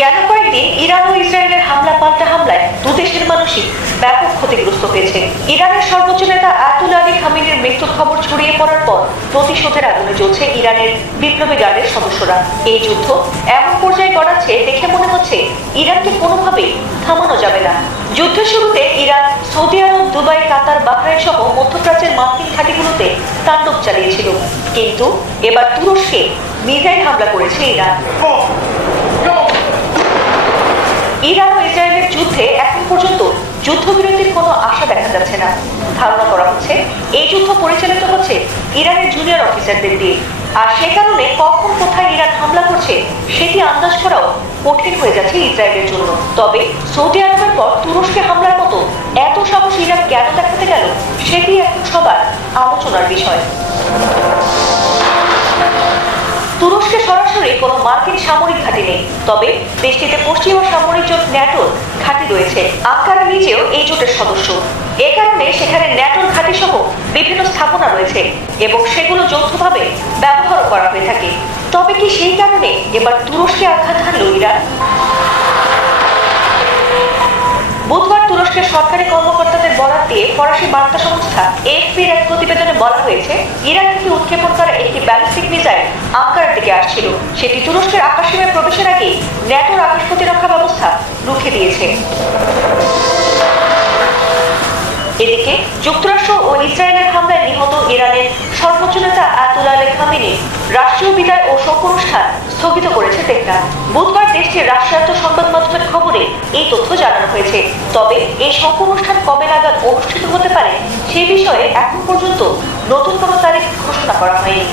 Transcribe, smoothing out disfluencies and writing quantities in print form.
গেল কয়েকদিন ইরান ও ইসরায়েলের হামলা পাল্টা হামলায় দুদেশের মানুষই ব্যাপক ক্ষতিগ্রস্ত হয়েছে। ইরানের সর্বোচ্চ নেতা আয়াতুল্লাহ আলী খামেনির মৃত্যুর খবর ছড়িয়ে পড়ার পর প্রতিশোধের আগুনে জ্বলছে ইরানের বিপ্লবী গার্ডের সদস্যরা। এই যুদ্ধ এমন পর্যায়ে গড়াচ্ছে দেখে মনে হচ্ছে ইরানকে কোনোভাবেই থামানো যাবে না। যুদ্ধের শুরুতে ইরান সৌদি আরব, দুবাই, কাতার, বাহরাইন সহ মধ্যপ্রাচ্যের মার্কিন ঘাঁটিগুলোতে তাণ্ডব চালিয়েছিল, কিন্তু এবার তুরস্কে মিসাইল হামলা করেছে ইরান। ইরান ও ইসরায়েলের যুদ্ধে এখন পর্যন্ত যুদ্ধবিরতির কোনো আশা দেখা যাচ্ছে না। ধারণা করা হচ্ছে এই যুদ্ধ পরিচালিত হচ্ছে ইরানের জুনিয়র অফিসারদের দিয়ে, আর সে কারণে কখন কোথায় ইরান হামলা করছে সেটি আন্দাজ করাও কঠিন হয়ে যাচ্ছে ইসরায়েলের জন্য। তবে সৌদি আরবের পর তুরস্কে হামলার মতো এত সাহস ইরান কেন দেখাতে গেল সেটি এখন সবার আলোচনার বিষয়। তুরস্কে সরাসরি কোনো মার্কিন সামরিক ঘাঁটি নেই, তবে দেশটিতে পশ্চিমা সামরিক জোট ন্যাটোর ঘাঁটি রয়েছে। আঙ্কারা নিজেও এই জোটের সদস্য। এ কারণে সেখানে ন্যাটোর ঘাঁটি সহ বিভিন্ন স্থাপনা রয়েছে এবং সেগুলো যৌথভাবে ব্যবহার করা হয়ে থাকে। তবে কি সেই কারণে এবার তুরস্কে আঘাত হানল ইরান? বুধবার তুরস্কের সরকারি কর্মকর্তাদের বরাত দিয়ে ফরাসি বার্তা সংস্থা এএফপির এক প্রতিবেদনে বলা হয়েছে, ইরান থেকে উৎক্ষেপণ করা একটি ব্যালিস্টিক মিসাইল আঙ্কারার দিকে আসছিল। সেটি তুরস্কের আকাশসীমায় প্রবেশের আগে ন্যাটোর আকাশ প্রতিরক্ষা ব্যবস্থা রুখে দিয়েছে। এদিকে যুক্তরাষ্ট্র ও ইসরায়েলের হামলায় নিহত ইরানের সর্বোচ্চ নেতা আয়াতুল্লাহ আলী খামেনি রাষ্ট্রীয় বিদায় ও শোক অনুষ্ঠান স্থগিত করেছে তেহরান। বুধবার দেশটির রাষ্ট্রায়ত্ত সংবাদ মাধ্যমের খবরে এই তথ্য জানানো হয়েছে। তবে এই শোক অনুষ্ঠান কবে নাগাদ অনুষ্ঠিত হতে পারে সে বিষয়ে এখন পর্যন্ত নতুন কোনো তারিখ ঘোষণা করা হয়নি।